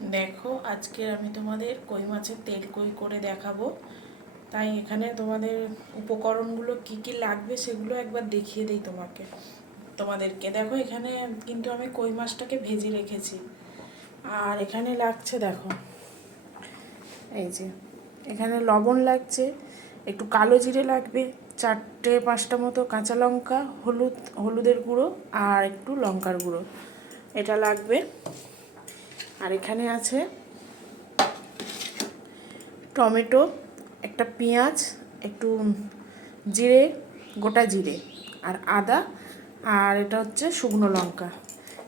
দেখো আজকে আমি তোমাদের কই মাছের তেল কই করে দেখাবো। তাই এখানে তোমাদের উপকরণগুলো কি কি লাগবে সেগুলো একবার দেখিয়ে দিই তোমাদেরকে। দেখো এখানে কিন্তু আমি কই মাছটাকে ভেজে রেখেছি। আর এখানে লাগছে দেখো, এই যে এখানে লবণ লাগছে, একটু কালো জিরে লাগবে, 4-5টা মতো কাঁচা লঙ্কা, হলুদের গুঁড়ো আর একটু লঙ্কার গুঁড়ো, এটা লাগবে। আর এখানে আছে টমেটো, একটা পেঁয়াজ, একটু জিরে, গোটা জিরে আর আদা, আর এটা হচ্ছে শুকনো লঙ্কা।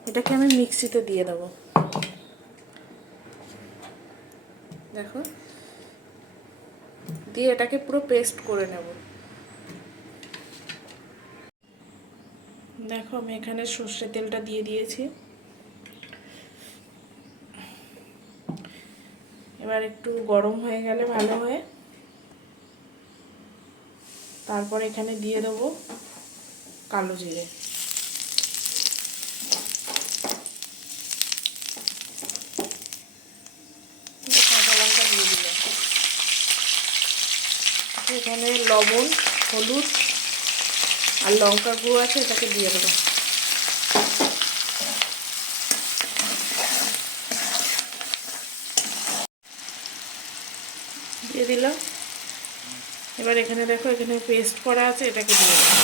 এটাকে আমি মিক্সিতে দিয়ে দেবো। দেখো, দিয়ে এটাকে পুরো পেস্ট করে নেব। দেখো আমি এখানে সর্ষের তেলটা দিয়ে দিয়েছি। এবার একটু গরম হয়ে গেলে ভালো হয়ে, তারপর এখানে দিয়ে দেবো কালো জিরে, কাঁচা লঙ্কা দিয়ে দিলাম। এখানে লবণ, হলুদ আর লঙ্কার গুঁড়ো আছে, এটাকে দিয়ে দেবো। দিয়ে দিলাম। এবার এখানে দেখো, এখানে পেস্ট করা আছে, এটাকে দিয়ে দেবো।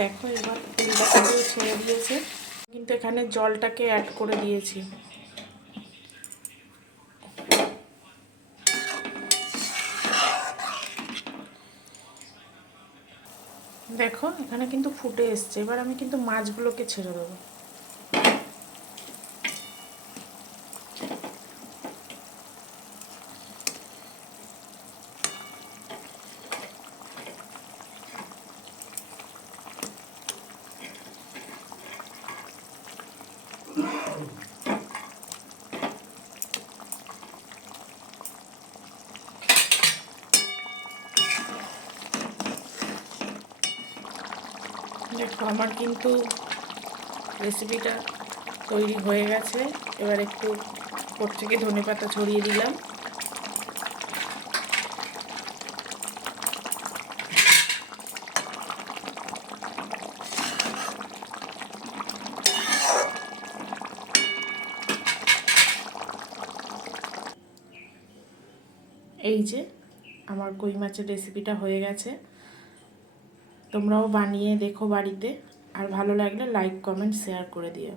দেখো এবার তেলটা কিন্তু ছেড়ে দিয়েছে, কিন্তু এখানে জলটাকে অ্যাড করে দিয়েছি। দেখো এখানে কিন্তু ফুটে এসছে। এবার আমি কিন্তু মাছগুলোকে ছেড়ে দেবো। দেখো আমার কিন্তু রেসিপিটা তৈরি হয়ে গেছে। এবার একটু উপর থেকে ধনেপাতা ছড়িয়ে দিলাম। এই যে আমার কই মাছের রেসিপিটা হয়ে গেছে। তোমরাও বানিয়ে দেখো বাড়িতে, আর ভালো লাগলে লাইক, কমেন্ট, শেয়ার করে দিও।